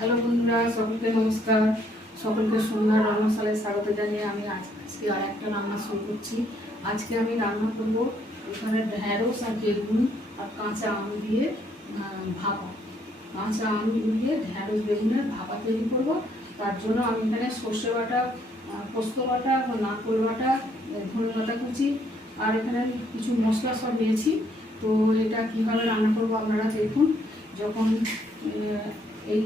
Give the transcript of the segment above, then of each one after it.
Hello বন্ধুরা, সকলকে নমস্কার। সকলকে সন্ধ্যার রান্নাশালায় স্বাগত জানিয়ে আমি আজকে আর একটা রান্না শুরু করছি। আজকে আমি রান্না করব এখানে ঢ্যাঁড়স আর বেগুন আর কাঁচা আম দিয়ে ভাপা। কাঁচা আম দিয়ে ঢ্যাঁড়স, বেগুনের ভাপা তৈরি করব। তার জন্য আমি এখানে সর্ষে বাটা পোস্ত বাটা নারকোল বাটা ধনে পাতা কুচি আর এখানে কিছু মশলা সব নিয়েছি তো এটা কীভাবে রান্না করব আপনারা দেখুন। যখন এই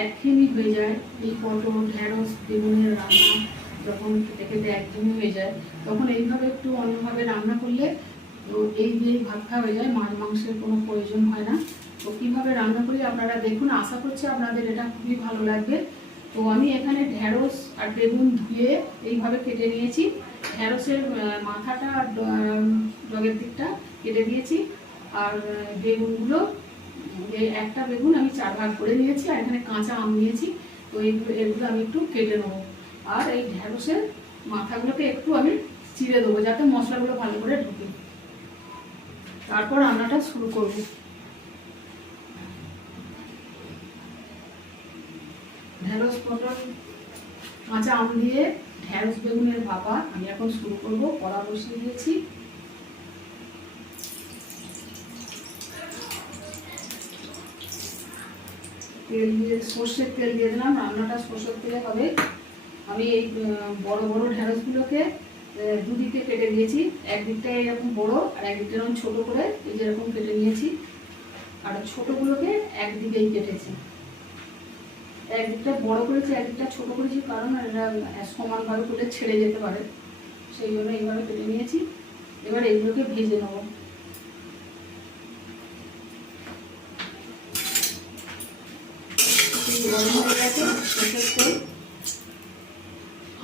একঘেয়েমি হয়ে যায়। এই পটল, ঢেঁড়স বেগুনের রান্না যখন খেতে খেতে একঘেয়েমি হয়ে যায়, তখন এইভাবে একটু অন্যভাবে রান্না করলে এই দিয়ে ভাত খাওয়া হয়ে যায়, মাছ, মাংসের কোনো প্রয়োজন হয় না। তো কীভাবে রান্না করি আপনারা দেখুন, আশা করছি আপনাদের এটা খুবই ভালো লাগবে। তো আমি এখানে ঢেঁড়স আর বেগুন ধুয়ে এইভাবে কেটে নিয়েছি। ঢেঁড়সের মাথাটা আর ডগের দিকটা কেটে দিয়েছি। আর বেগুনগুলো একটা বেগুন আমি চার ভাগ করে নিয়েছি আর এখানে কাঁচা আম নিয়েছি। তো এগুলো আমি একটু কেটে নেব। আর এই মাথাগুলোকে একটু আমি চিড়ে দেবো যাতে মশলাগুলো ভালো করে ঢুকে। তারপর রান্নাটা শুরু করব। ঢ্যাঁড়স পটল, কাঁচা আম দিয়ে ঢ্যাঁড়স বেগুনের ভাপা আমি এখন শুরু করব। কড়া বসিয়ে দিয়েছি। তেল দিয়ে সর্ষের তেল দিয়ে দিলাম রান্নাটা সর্ষের তেলে হবে। আমি এই বড় বড় ঢেঁড়সগুলোকে আহ, দুদিকে কেটে দিয়েছি একদিকটা এরকম বড় আর একদিকটা এরকম ছোটো করে এই যে এরকম কেটে নিয়েছি। আর ছোটোগুলোকে একদিকেই কেটেছি। একদিকটা বড় করেছি একদিকটা ছোট করেছি কারণ এটা সমানভাবে করলে ছেড়ে যেতে পারে। সেই জন্য এইভাবে কেটে নিয়েছি। এবার এইগুলোকে ভেজে নেব।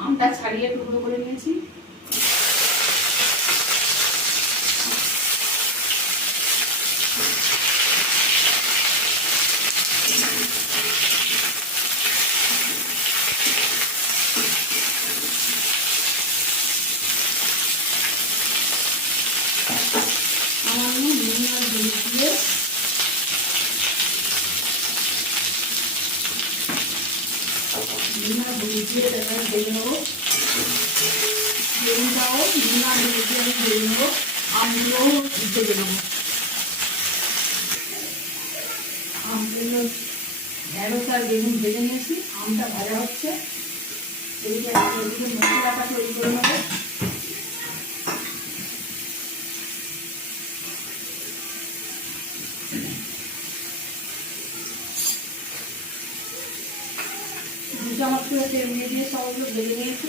আমটা ছাড়িয়ে টুকরো করে নিয়েছি সামান্য নুন আর হলুদ দিয়ে নুন আর হলুদ দিয়ে এটা ভেজে নেব বেগুনটাও নুন আর আমি ভেজে নেব আমগুলোও ভেজে নেব আমগুলো ঢেঁড়স বেগুন ভেজে নিয়েছি, আমটা ভাজা হচ্ছে। এদিকে এদিকে মশলাটা তৈরি করে নেব। চামচ করে তেল দিয়ে দিয়ে সবগুলো ভেজে নিয়েছি।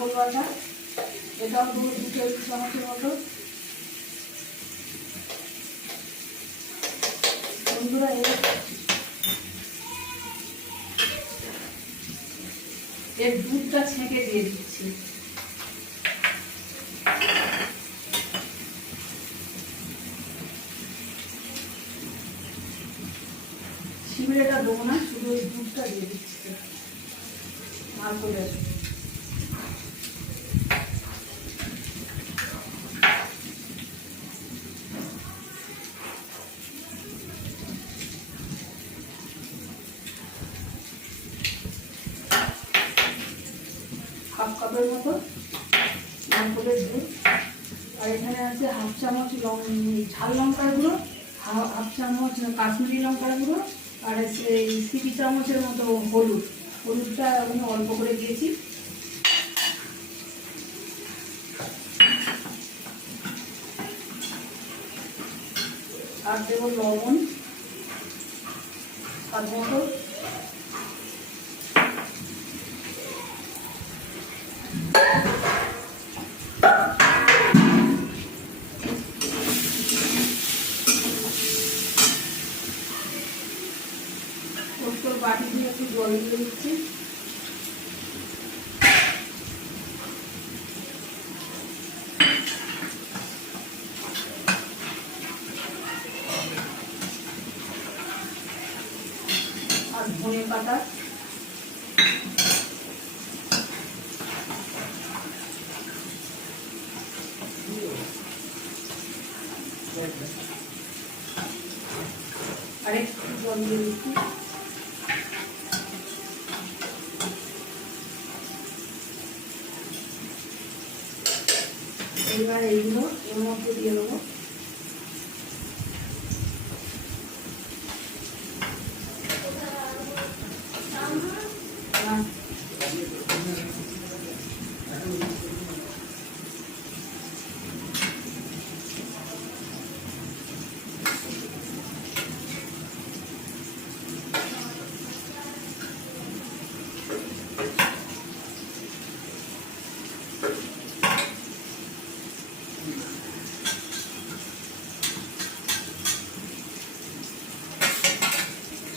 বাটা এটাও দু দু টেবিল চামচের মতো। বন্ধুরা এর এর দুধটা ছেঁকে দিয়ে দিচ্ছি। শিবিরেটা দেবো না, শুধু ওই দুধটা দিয়ে দিচ্ছি নারকলের হাফ কাপের মতো নারকলের দুধ আর আছে হাফ চামচ ঝাল লঙ্কার গুঁড়ো, হাফ চামচ কাশ্মীরি লঙ্কার গুঁড়ো, আর এই সিপি চামচের মতো হলুদ। হলুদটা আমি অল্প করে দিয়েছি। আর দেবো লবণ, স্বাদ জল দিয়ে দিচ্ছি আর আরেকটু জল দিয়ে দিচ্ছি এইবার এইগুলো এর মধ্যে দিয়ে দেবো আর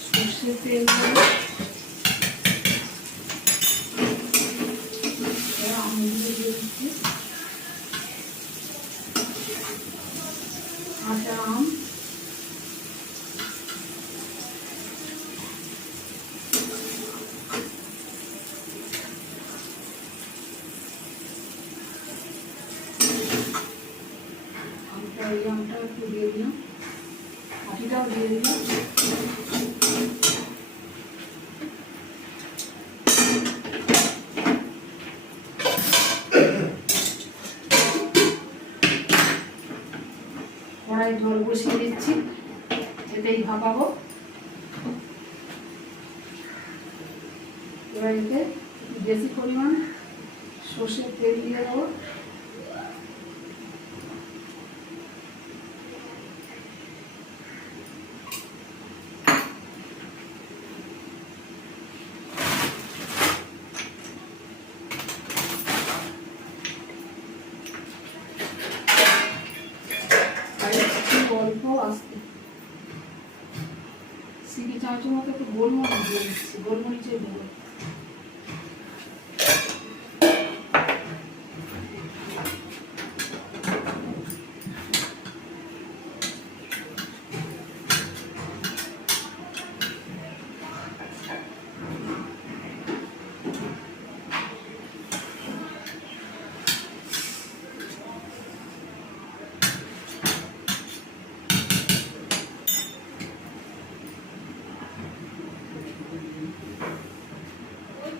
সর্ষের তেল দেবো এবার আমগুলো দিয়ে দিচ্ছি কাঁচা আম আমটা এই আমটা একটু দিয়ে দিলাম আটিটাও দিয়ে কড়াই জল বসিয়ে দিচ্ছি, এতেই ভাপাবো। এবার এতে বেশি পরিমাণ সর্ষের তেল দিয়ে দেবো আর একটু অল্প আসতে সিটি চামচের মতো একটু গোলমরিচ দিয়ে গোলমরিচের গুঁড়ো।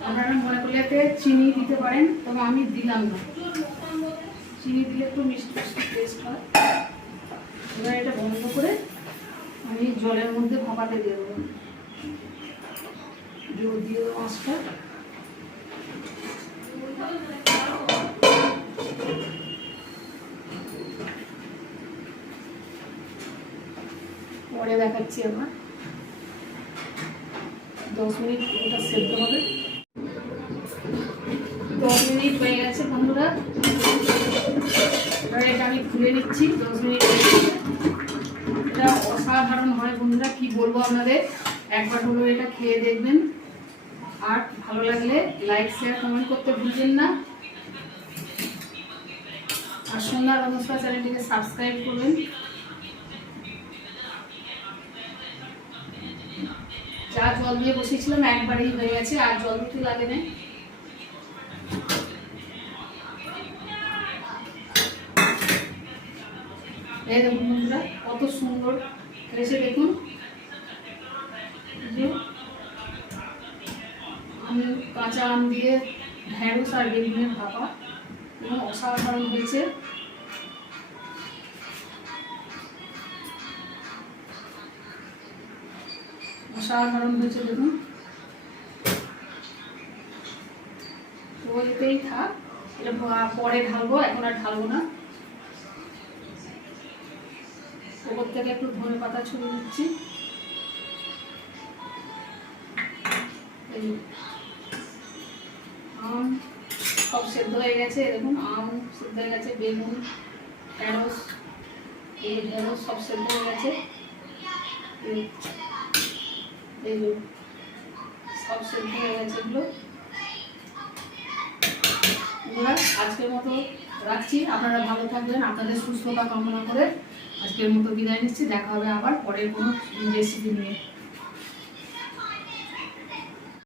আপনারা মনে করলে এতে চিনি দিতে পারেন, তবে আমি দিলাম না। চিনি দিলে একটু মিষ্টি মিষ্টি টেস্ট হয়। এবার এটা বন্ধ করে আমি জলের মধ্যে ভাপাতে দিয়ে দেবো। দিয়ে দিয়ে মাছটা পরে দেখাচ্ছি আমার দশ মিনিট ওটা সেদ্ধ হবে। দশ মিনিট হয়ে গেছে বন্ধুরা। এবার এটা আমি খুলে নিচ্ছি, দশ মিনিট হয়ে গেছে। এটা অসাধারণ হয় বন্ধুরা, কি বলব আপনাদের? একবার হলো এটা খেয়ে দেখবেন। আর ভালো লাগলে লাইক শেয়ার কমেন্ট করতে ভুলবেন না। আর সন্ধ্যা রমেশা চ্যানেলটিকে সাবস্ক্রাইব করবেন। যা জল দিয়ে বসিয়েছিলাম একবারেই হয়ে গেছে, আর জল দিতে লাগে না এই দেখুন বন্ধুরা, কত সুন্দর। হয়েছে দেখুন। আমি, কাঁচা আম দিয়ে ঢ্যাঁড়স আর বেগুনের ভাপা, এবং অসাধারণ হয়েছে। অসাধারণ হয়েছে, দেখুন। তো এতেই থাক। এটা পরে ঢালবো, এখন আর ঢালবো না। ওপর থেকে একটু ধনে পাতা ছড়িয়ে দিচ্ছি আম সব সেদ্ধ হয়ে গেছে, এরকম আম সেদ্ধ হয়ে গেছে, বেগুন, ঢেঁড়স, এই ঢেঁড়স সব সেদ্ধ হয়ে গেছে। সব সেদ্ধ হয়ে গেছে এগুলো। আজকের মতো রাখছি। আপনারা ভালো থাকবেন, আপনাদের সুস্থতা কামনা করে। আজকের মতো বিদায় নিচ্ছি দেখা হবে আবার পরের কোনো রেসিপি নিয়ে।